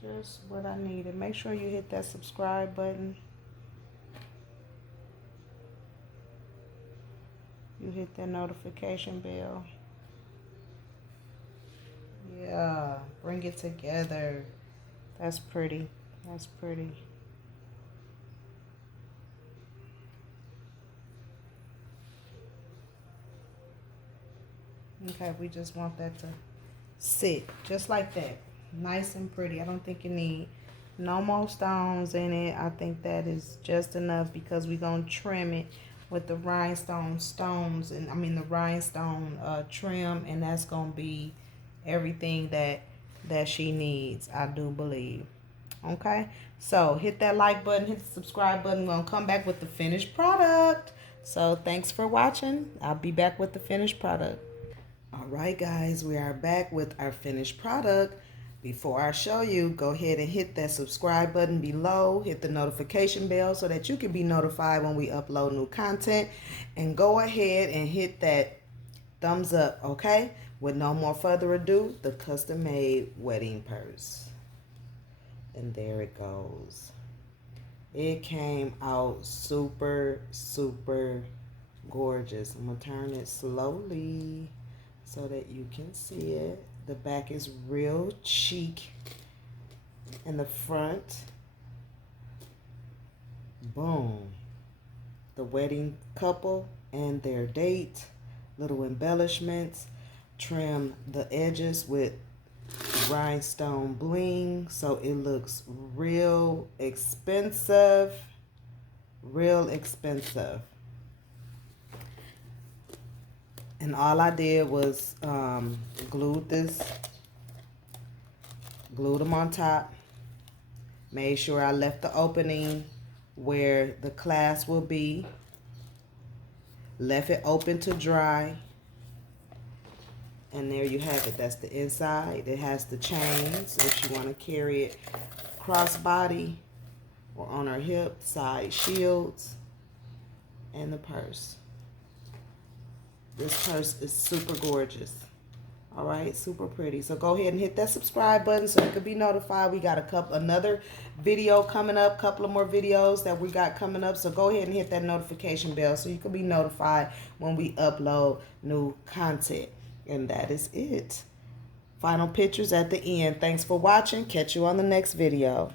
Just what I needed. Make sure you hit that subscribe button. You hit that notification bell. Yeah, bring it together. That's pretty. That's pretty. Okay, we just want that to sit just like that. Nice and pretty. I don't think you need no more stones in it. I think that is just enough because we're going to trim it with the rhinestone stones, and I mean the rhinestone trim, and that's going to be everything that she needs, I do believe. Okay, so hit that like button, hit the subscribe button. We're going to come back with the finished product. So thanks for watching. I'll be back with the finished product. All right, guys, we are back with our finished product. Before I show you, go ahead and hit that subscribe button below. Hit the notification bell so that you can be notified when we upload new content. And go ahead and hit that thumbs up, okay? With no more further ado, the custom-made wedding purse. And there it goes. It came out super, super gorgeous. I'm going to turn it slowly so that you can see it. The back is real chic. And the front, boom. The wedding couple and their date. Little embellishments. Trim the edges with rhinestone bling so it looks real expensive. Real expensive. And all I did was glued them on top. Made sure I left the opening where the clasp will be. Left it open to dry. And there you have it. That's the inside. It has the chains if you want to carry it crossbody or on her hip, side shields, and the purse. This purse is super gorgeous. All right, super pretty. So go ahead and hit that subscribe button so you can be notified. We got another video coming up, couple of more videos that we got coming up. So go ahead and hit that notification bell so you can be notified when we upload new content. And that is it. Final pictures at the end. Thanks for watching. Catch you on the next video.